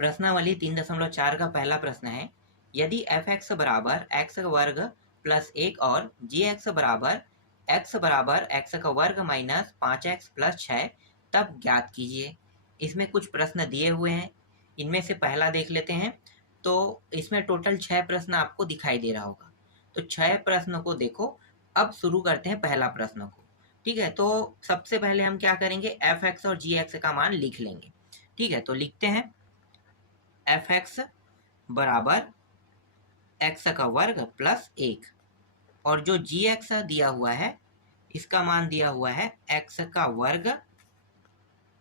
प्रश्नावली 3.4 का पहला प्रश्न है, यदि एफ एक्स बराबर एक्स का वर्ग प्लस 1 और जी एक्स बराबर एक्स का वर्ग माइनस 5x प्लस 6 तब ज्ञात कीजिए। इसमें कुछ प्रश्न दिए हुए हैं, इनमें से पहला देख लेते हैं। तो इसमें टोटल 6 प्रश्न आपको दिखाई दे रहा होगा। तो 6 प्रश्न को देखो। अब शुरू करते हैं पहला प्रश्न को। ठीक है, तो सबसे पहले हम क्या करेंगे, एफ एक्स और जी एक्स का मान लिख लेंगे। ठीक है, तो लिखते हैं एफ एक्स बराबर एक्स का वर्ग प्लस 1 और जो जी एक्स दिया हुआ है इसका मान दिया हुआ है एक्स का वर्ग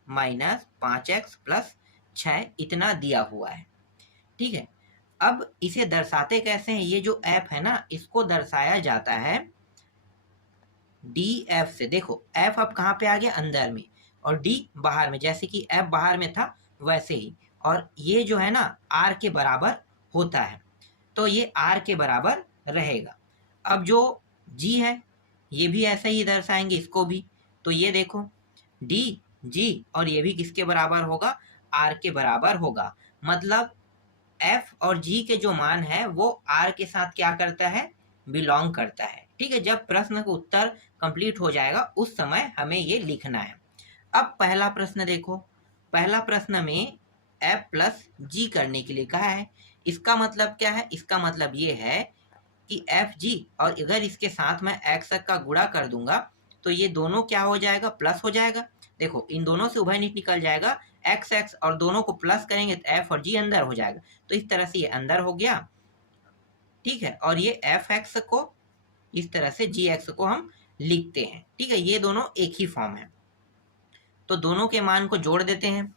माइनस 5x प्लस 6 इतना दिया हुआ है। ठीक है, अब इसे दर्शाते कैसे हैं, ये जो एफ है ना इसको दर्शाया जाता है डी एफ से। देखो एफ अब कहाँ पे आ गया, अंदर में, और डी बाहर में। जैसे कि एफ बाहर में था वैसे ही, और ये जो है ना आर के बराबर होता है, तो ये आर के बराबर रहेगा। अब जो जी है ये भी ऐसे ही दर्शाएंगे इसको भी। तो ये देखो डी जी और ये भी किसके बराबर होगा, आर के बराबर होगा। मतलब एफ और जी के जो मान है वो आर के साथ क्या करता है, बिलोंग करता है। ठीक है, जब प्रश्न का उत्तर कंप्लीट हो जाएगा उस समय हमें ये लिखना है। अब पहला प्रश्न देखो, पहला प्रश्न में एफ प्लस जी करने के लिए कहा है। इसका मतलब क्या है, इसका मतलब ये है कि एफ जी, और अगर इसके साथ मैं एक्स का गुणा कर दूंगा तो ये दोनों क्या हो जाएगा, प्लस हो जाएगा। देखो इन दोनों से उभयनिष्ठ निकल जाएगा एक्स एक्स, और दोनों को प्लस करेंगे तो एफ और जी अंदर हो जाएगा। तो इस तरह से ये अंदर हो गया। ठीक है, और ये एफ एक्स को इस तरह से जी एक्स को हम लिखते हैं। ठीक है, ये दोनों एक ही फॉर्म है। तो दोनों के मान को जोड़ देते हैं,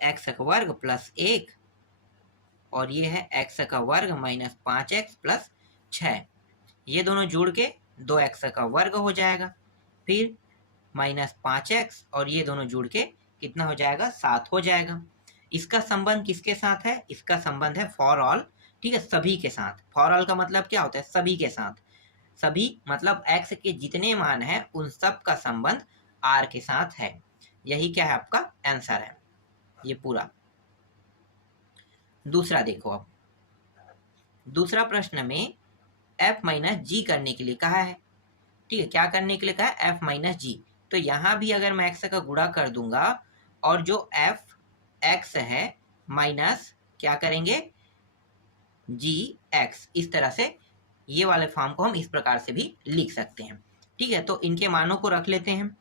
एक्स का वर्ग प्लस 1 और ये है एक्स का वर्ग माइनस 5x प्लस 6। ये दोनों जुड़ के 2x का वर्ग हो जाएगा, फिर माइनस 5x और ये दोनों जुड़ के कितना हो जाएगा, 7 हो जाएगा। इसका संबंध किसके साथ है, इसका संबंध है फॉर ऑल। ठीक है, सभी के साथ। फॉर ऑल का मतलब क्या होता है, सभी के साथ। सभी मतलब x के जितने मान हैं उन सब का संबंध r के साथ है। यही क्या है, आपका आंसर है ये पूरा। दूसरा देखो, अब दूसरा प्रश्न में f माइनस जी करने के लिए कहा है। ठीक है, क्या करने के लिए कहा है, f माइनस जी। तो यहाँ भी अगर मैं x का गुणा कर दूंगा और जो f x है माइनस क्या करेंगे, जी एक्स, इस तरह से ये वाले फॉर्म को हम इस प्रकार से भी लिख सकते हैं। ठीक है, तो इनके मानों को रख लेते हैं।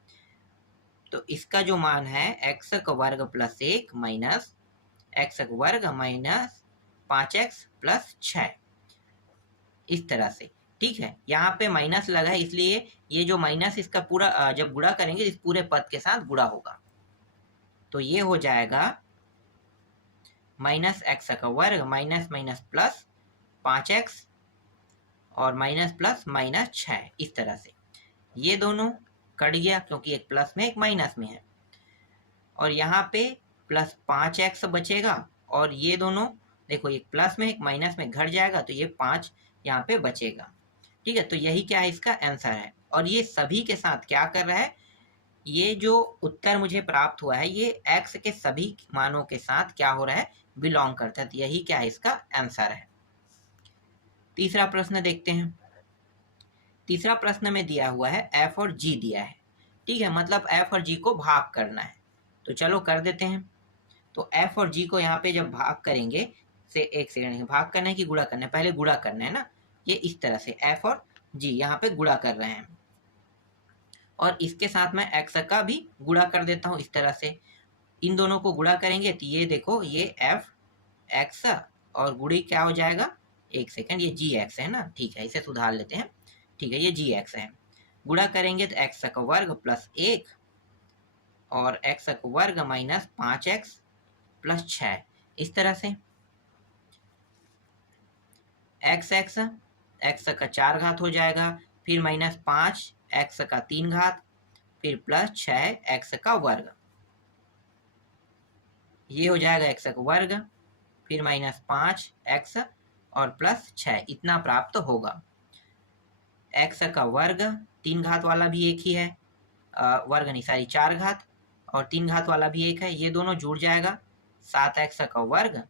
तो इसका जो मान है एक्स का वर्ग प्लस 1 माइनस एक्स का वर्ग माइनस 5x प्लस 6, इस तरह से। ठीक है, यहाँ पे माइनस लगा है इसलिए ये जो माइनस इसका पूरा जब गुणा करेंगे इस पूरे पद के साथ गुणा होगा। तो ये हो जाएगा माइनस एक्स का वर्ग माइनस माइनस प्लस 5x और माइनस प्लस माइनस 6, इस तरह से। ये दोनों कट गया क्योंकि एक प्लस में एक माइनस में है, और यहाँ पे प्लस 5x बचेगा और ये दोनों देखो एक प्लस में एक माइनस में घट जाएगा तो ये 5 यहाँ पे बचेगा। ठीक है, तो यही क्या है, इसका आंसर है। और ये सभी के साथ क्या कर रहा है, ये जो उत्तर मुझे प्राप्त हुआ है ये x के सभी मानों के साथ क्या हो रहा है, बिलोंग करता है। तो यही क्या है, इसका आंसर है। तीसरा प्रश्न देखते हैं। तीसरा प्रश्न में दिया हुआ है f और g दिया है। ठीक है, मतलब f और g को भाग करना है। तो चलो कर देते हैं। तो f और g को यहाँ पे जब भाग करेंगे, से एक सेकंड, भाग करना है कि गुणा करना है, पहले गुणा करना है ना। ये इस तरह से f और g यहाँ पे गुणा कर रहे हैं, और इसके साथ मैं x का भी गुणा कर देता हूँ इस तरह से। इन दोनों को गुणा करेंगे तो ये देखो ये f x और गुणी क्या हो जाएगा, एक सेकंड, ये जी एक्स है ना। ठीक है, इसे सुधार लेते हैं। ठीक है, ये जी एक्स है। गुणा करेंगे तो एक्स का वर्ग प्लस 1 और एक्स का वर्ग माइनस 5x प्लस 6, इस तरह से। एक्स एक्स एक्स का 4 घात हो जाएगा, फिर माइनस 5 एक्स का 3 घात, फिर प्लस 6 एक्स का वर्ग। ये हो जाएगा एक्स का वर्ग, फिर माइनस 5 एक्स और प्लस 6, इतना प्राप्त होगा। एक्स का वर्ग 3 घात वाला भी एक ही है, वर्ग नहीं सॉरी 4 घात, और 3 घात वाला भी एक है। ये दोनों जुड़ जाएगा 7x का वर्ग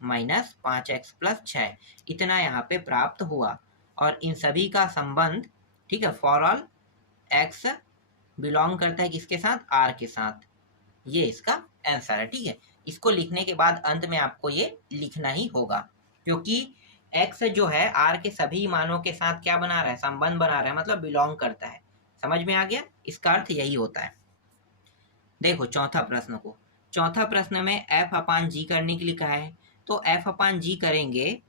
माइनस 5x प्लस 6, इतना यहाँ पे प्राप्त हुआ। और इन सभी का संबंध, ठीक है, फॉर ऑल x बिलोंग करता है किसके साथ, r के साथ। ये इसका आंसर है। ठीक है, इसको लिखने के बाद अंत में आपको ये लिखना ही होगा, क्योंकि x जो है r के सभी मानों के साथ क्या बना रहा है, संबंध बना रहा है, मतलब बिलोंग करता है। समझ में आ गया, इसका अर्थ यही होता है। देखो चौथा प्रश्न को, चौथा प्रश्न में f अपान जी करने के लिए कहा है, तो f अपान जी करेंगे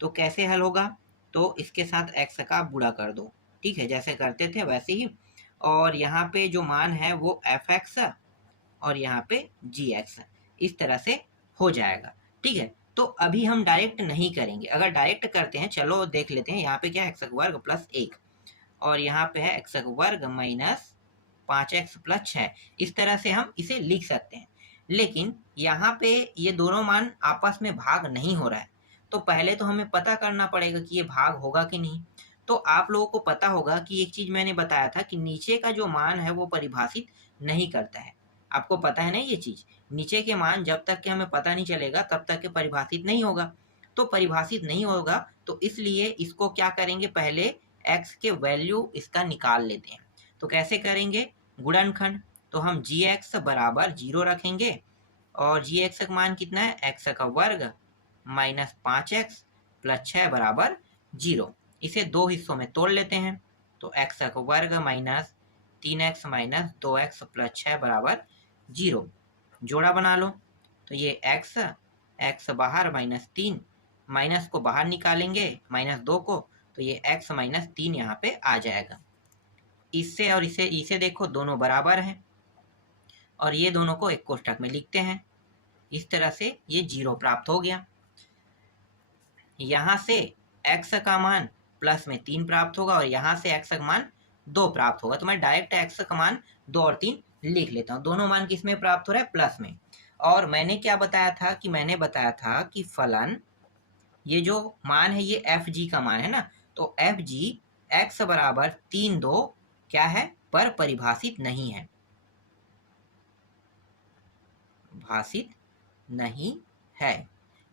तो कैसे हल होगा, तो इसके साथ x का गुणा कर दो। ठीक है, जैसे करते थे वैसे ही। और यहाँ पे जो मान है वो fx और यहाँ पे gx, इस तरह से हो जाएगा। ठीक है, तो अभी हम डायरेक्ट नहीं करेंगे, अगर डायरेक्ट करते हैं, चलो देख लेते हैं। यहाँ पे क्या है, x का वर्ग प्लस 1 और यहाँ पे है x का वर्ग माइनस 5x प्लस 6, इस तरह से हम इसे लिख सकते हैं। लेकिन यहाँ पे ये दोनों मान आपस में भाग नहीं हो रहा है, तो पहले तो हमें पता करना पड़ेगा कि ये भाग होगा कि नहीं। तो आप लोगों को पता होगा कि एक चीज मैंने बताया था कि नीचे का जो मान है वो परिभाषित नहीं करता है। आपको पता है ना ये चीज, नीचे के मान जब तक कि हमें पता नहीं चलेगा तब तक के परिभाषित नहीं होगा। तो परिभाषित नहीं होगा तो इसलिए इसको क्या करेंगे, पहले x के वैल्यू इसका निकाल लेते हैं। तो कैसे करेंगे, गुणनखंड। तो हम gx बराबर 0 रखेंगे और gx का मान कितना है, x का वर्ग माइनस 5x प्लस 6 बराबर 0। इसे दो हिस्सों में तोड़ लेते हैं, तो x का वर्ग minus 3x minus 2x plus 6 बराबर 0। जोड़ा बना लो, तो ये x बाहर माइनस 3, माइनस को बाहर निकालेंगे माइनस 2 को, तो ये x माइनस 3 यहाँ पे आ जाएगा। इससे और इसे देखो, दोनों बराबर हैं और ये दोनों को एक कोष्ठक में लिखते हैं। इस तरह से ये 0 प्राप्त हो गया। यहाँ से x का मान प्लस में 3 प्राप्त होगा और यहाँ से x का मान 2 प्राप्त होगा। तो मैं डायरेक्ट x का मान 2 और 3 लिख लेता हूँ। दोनों मान किस में प्राप्त हो रहा है, प्लस में। और मैंने क्या बताया था कि मैंने बताया था कि फलन, ये जो मान है ये एफ जी का मान है ना, तो एफ जी x बराबर 3 2 क्या है, पर परिभाषित नहीं है, भाषित नहीं है।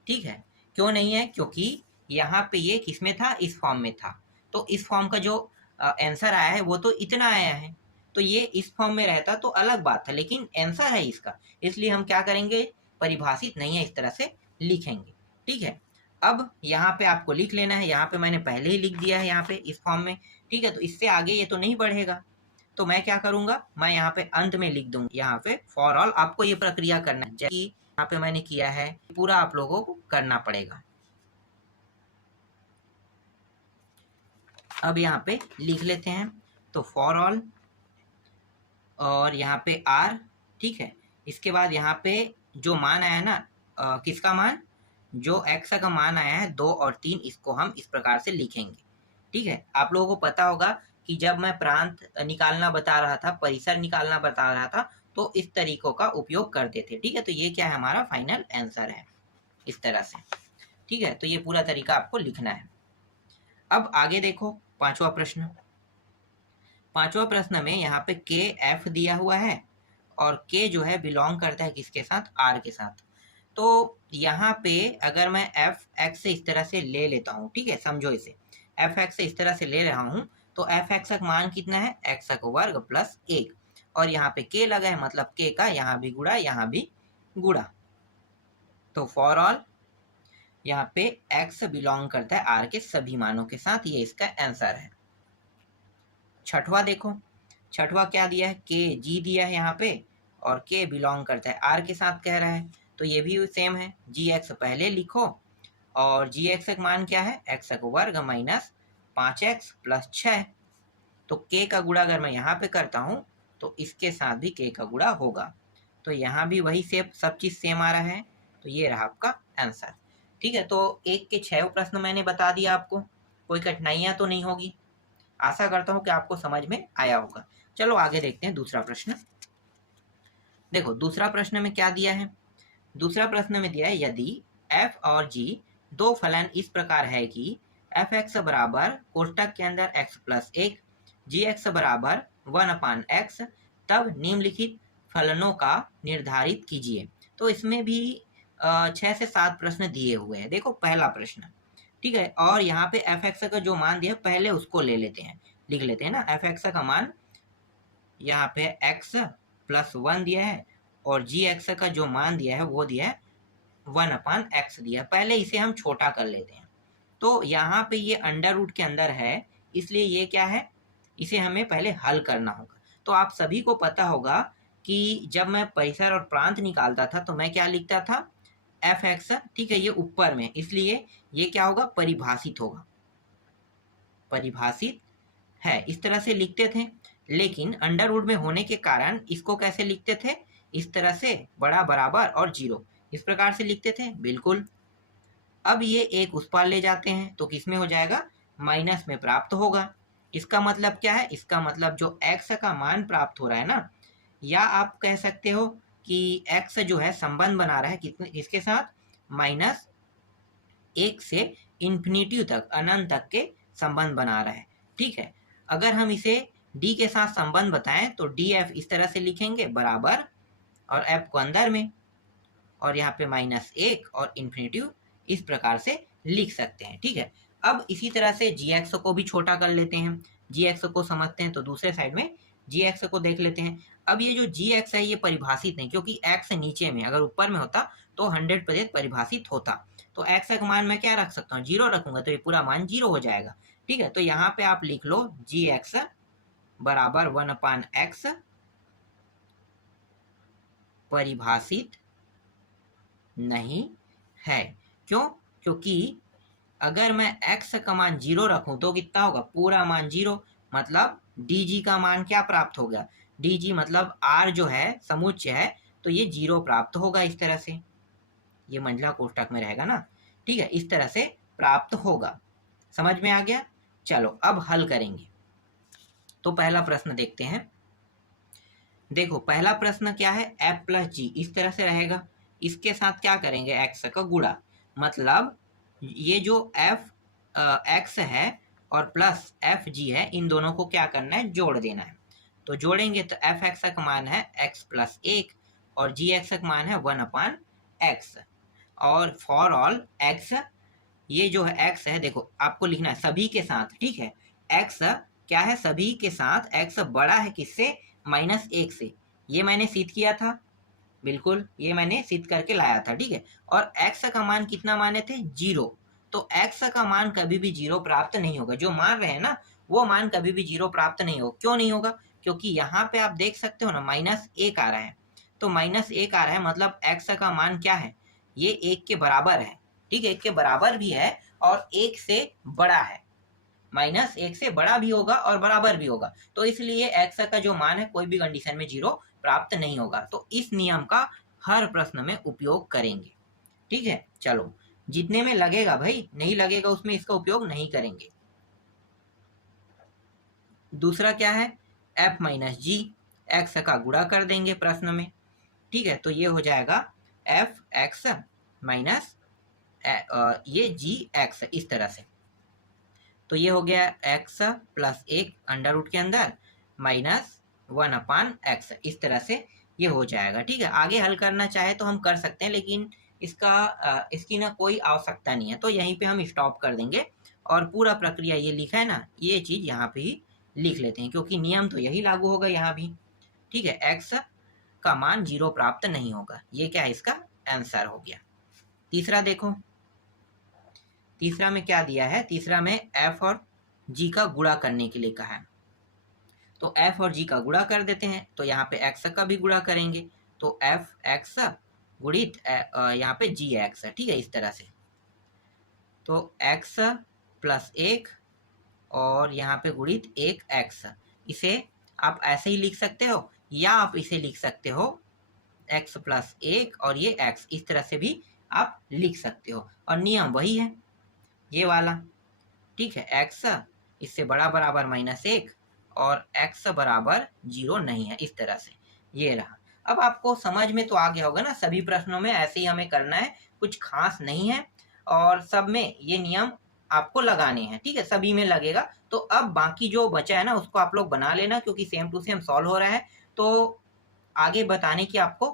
ठीक है, क्यों नहीं है, क्योंकि यहाँ पे ये किसमें था, इस फॉर्म में था। तो इस फॉर्म का जो आंसर आया है वो तो इतना आया है, तो ये इस फॉर्म में रहता तो अलग बात था, लेकिन आंसर है इसका, इसलिए हम क्या करेंगे, परिभाषित नहीं है इस तरह से लिखेंगे। ठीक है, अब यहाँ पे आपको लिख लेना है, यहाँ पे मैंने पहले ही लिख दिया है यहाँ पे इस फॉर्म में। ठीक है, तो इससे आगे ये तो नहीं बढ़ेगा, तो मैं क्या करूंगा, मैं यहाँ पे अंत में लिख दूंगा, यहाँ पे फॉर ऑल। आपको ये प्रक्रिया करना है, जैसे यहाँ पे मैंने किया है, पूरा आप लोगों को करना पड़ेगा। अब यहाँ पे लिख लेते हैं, तो फॉर ऑल और यहाँ पे आर। ठीक है, इसके बाद यहाँ पे जो मान आया है ना, किसका मान, जो x का मान आया है 2 और 3, इसको हम इस प्रकार से लिखेंगे। ठीक है, आप लोगों को पता होगा कि जब मैं प्रांत निकालना बता रहा था, परिसर निकालना बता रहा था, तो इस तरीकों का उपयोग करते थे। ठीक है, तो ये क्या है, हमारा फाइनल आंसर है, इस तरह से। ठीक है, तो ये पूरा तरीका आपको लिखना है। अब आगे देखो, पांचवा प्रश्न। पांचवा प्रश्न में यहाँ पे के एफ दिया हुआ है और के जो है बिलोंग करता है किसके साथ, आर के साथ। तो यहाँ पे अगर मैं एफ एक्स से इस तरह से ले लेता हूँ, ठीक है, समझो इसे, एफ एक्स से इस तरह से ले रहा हूँ, तो एफ एक्स का मान कितना है, एक्स का वर्ग प्लस 1, और यहाँ पे के लगा है, मतलब के का यहाँ भी गुणा यहाँ भी गुणा। तो फॉर ऑल यहाँ पे x बिलोंग करता है आर के सभी मानों के साथ, ये इसका आंसर है। छठवा देखो, छठवा क्या दिया है, के जी दिया है यहाँ पे, और के बिलोंग करता है आर के साथ कह रहा है, तो ये भी सेम है। जी एक्स पहले लिखो और जी एक्स का मान क्या है, एक्स का वर्ग माइनस 5x प्लस 6। तो के का गुणा अगर मैं यहाँ पे करता हूँ तो इसके साथ भी के का गुणा होगा, तो यहाँ भी वही सेम, सब चीज सेम आ रहा है, तो ये रहा आपका आंसर। ठीक है, तो 1 के 6 प्रश्न मैंने बता दिया आपको, कोई कठिनाइयां तो नहीं होगी। आशा करता हूँ कि आपको समझ में आया होगा। चलो आगे देखते हैं दूसरा प्रश्न। देखो दूसरा प्रश्न में क्या दिया है, दूसरा प्रश्न में दिया है, यदि f और g दो फलन इस प्रकार है कि एफ एक्स बराबर कोष्टक के अंदर x प्लस 1, जी एक्स बराबर 1/x, तब निम्नलिखित फलनों का निर्धारित कीजिए। तो इसमें भी 6 से 7 प्रश्न दिए हुए हैं। देखो पहला प्रश्न, ठीक है, और यहाँ पे एफ एक्स का जो मान दिया है पहले उसको ले लेते हैं, लिख लेते हैं ना। एफ एक्स का मान यहाँ पे x प्लस 1 दिया है और जी एक्स का जो मान दिया है वो दिया है 1/x दिया है। पहले इसे हम छोटा कर लेते हैं। तो यहाँ पे ये अंडर रूट के अंदर है, इसलिए ये क्या है, इसे हमें पहले हल करना होगा। तो आप सभी को पता होगा कि जब मैं परिसर और प्रांत निकालता था तो मैं क्या लिखता था, एफ एक्स, ठीक है, ये ऊपर में, इसलिए ये क्या होगा, परिभाषित होगा, परिभाषित है, इस तरह से लिखते थे। लेकिन अंडर रूट में होने के कारण इसको कैसे लिखते थे, इस तरह से, बड़ा बराबर और 0, इस प्रकार से लिखते थे, बिल्कुल। अब ये एक उस पार ले जाते हैं तो किस में हो जाएगा, माइनस में प्राप्त होगा। इसका मतलब क्या है, इसका मतलब जो x का मान प्राप्त हो रहा है ना, या आप कह सकते हो कि x जो है संबंध बना रहा है कितने, इसके साथ, -1 से इन्फिनिटी तक, अनंत तक के संबंध बना रहा है, ठीक है। अगर हम इसे d के साथ संबंध बताएं तो df इस तरह से लिखेंगे, बराबर, और f को अंदर में, और यहाँ पे -1 और इन्फिनिटी इस प्रकार से लिख सकते हैं, ठीक है। अब इसी तरह से gx को भी छोटा कर लेते हैं, gx को समझते हैं तो दूसरे साइड में gx को देख लेते हैं। अब ये जो gx है ये परिभाषित नहीं, क्योंकि x नीचे में, अगर ऊपर में होता तो 100% परिभाषित होता। तो x का मान मैं क्या रख सकता हूँ, 0 रखूंगा तो ये पूरा मान 0 हो जाएगा, ठीक है। तो यहाँ पे आप लिख लो gx बराबर 1/x, परिभाषित नहीं है। क्यों, क्योंकि अगर मैं x का मान 0 रखूं तो कितना होगा, पूरा मान 0, मतलब dg का मान क्या प्राप्त हो गया, dg मतलब r जो है समुच्चय है, तो ये 0 प्राप्त होगा, इस तरह से, ये मंझला कोष्ठक में रहेगा ना, ठीक है, इस तरह से प्राप्त होगा। समझ में आ गया। चलो अब हल करेंगे। तो पहला प्रश्न देखते हैं। देखो पहला प्रश्न क्या है, f प्लस जी इस तरह से रहेगा, इसके साथ क्या करेंगे, x का गुणा, मतलब ये जो x है और प्लस एफ जी है, इन दोनों को क्या करना है, जोड़ देना है। तो जोड़ेंगे तो एफ एक्स का मान है x प्लस 1 और जी एक्स का मान है 1/x, और फॉर ऑल x, ये जो है x है, देखो आपको लिखना है सभी के साथ, ठीक है। x क्या है, सभी के साथ x बड़ा है किससे, -1 से, ये मैंने सिद्ध किया था, बिल्कुल ये मैंने सिद्ध करके लाया था, ठीक है। और x का मान कितना माने थे, 0, तो x का मान कभी भी 0 प्राप्त नहीं होगा, जो मान रहे हैं ना वो मान कभी भी 0 प्राप्त नहीं होगा। क्यों नहीं होगा, क्योंकि यहाँ पे आप देख सकते हो ना -1 आ रहा है, तो -1 आ रहा है मतलब x का मान क्या है, ये 1 के बराबर है, ठीक है, 1 के बराबर भी है और 1 से बड़ा है, -1 से बड़ा भी होगा और बराबर भी होगा, तो इसलिए x का जो मान है कोई भी कंडीशन में 0 प्राप्त नहीं होगा। तो इस नियम का हर प्रश्न में उपयोग करेंगे, ठीक है। चलो जितने में लगेगा भाई, नहीं लगेगा उसमें इसका उपयोग नहीं करेंगे। दूसरा क्या है, f माइनस जी, x का गुणा कर देंगे प्रश्न में, ठीक है। तो ये हो जाएगा एफ एक्स माइनस ये जी एक्स, इस तरह से। तो ये हो गया x प्लस 1 अंडर रूट के अंदर माइनस 1/x, इस तरह से ये हो जाएगा, ठीक है। आगे हल करना चाहे तो हम कर सकते हैं, लेकिन इसकी ना कोई आवश्यकता नहीं है, तो यहीं पे हम स्टॉप कर देंगे और पूरा प्रक्रिया ये लिखा है ना, ये चीज़ यहाँ पे ही लिख लेते हैं, क्योंकि नियम तो यही लागू होगा यहाँ भी, ठीक है। x का मान 0 प्राप्त नहीं होगा, ये क्या है, इसका आंसर हो गया। तीसरा देखो, तीसरा में क्या दिया है, तीसरा में f और g का गुणा करने के लिए कहा है, तो f और g का गुणा कर देते हैं। तो यहाँ पे x का भी गुणा करेंगे, तो एफ एक्स गुणित यहाँ पे जी एक्स, ठीक है, इस तरह से। तो x प्लस 1 और यहाँ पे गुणित 1x, इसे आप ऐसे ही लिख सकते हो, या आप इसे लिख सकते हो x प्लस 1 और ये x, इस तरह से भी आप लिख सकते हो, और नियम वही है ये वाला, ठीक है। x इससे बड़ा बराबर -1 और x बराबर 0 नहीं है, इस तरह से ये रहा। अब आपको समझ में तो आ गया होगा ना, सभी प्रश्नों में ऐसे ही हमें करना है, कुछ खास नहीं है, और सब में ये नियम आपको लगाने हैं, ठीक है, सभी में लगेगा। तो अब बाकी जो बचा है ना उसको आप लोग बना लेना, क्योंकि सेम टू सेम सॉल्व हो रहा है, तो आगे बताने की आपको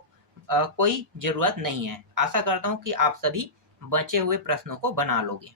कोई ज़रूरत नहीं है। आशा करता हूँ कि आप सभी बचे हुए प्रश्नों को बना लोगे।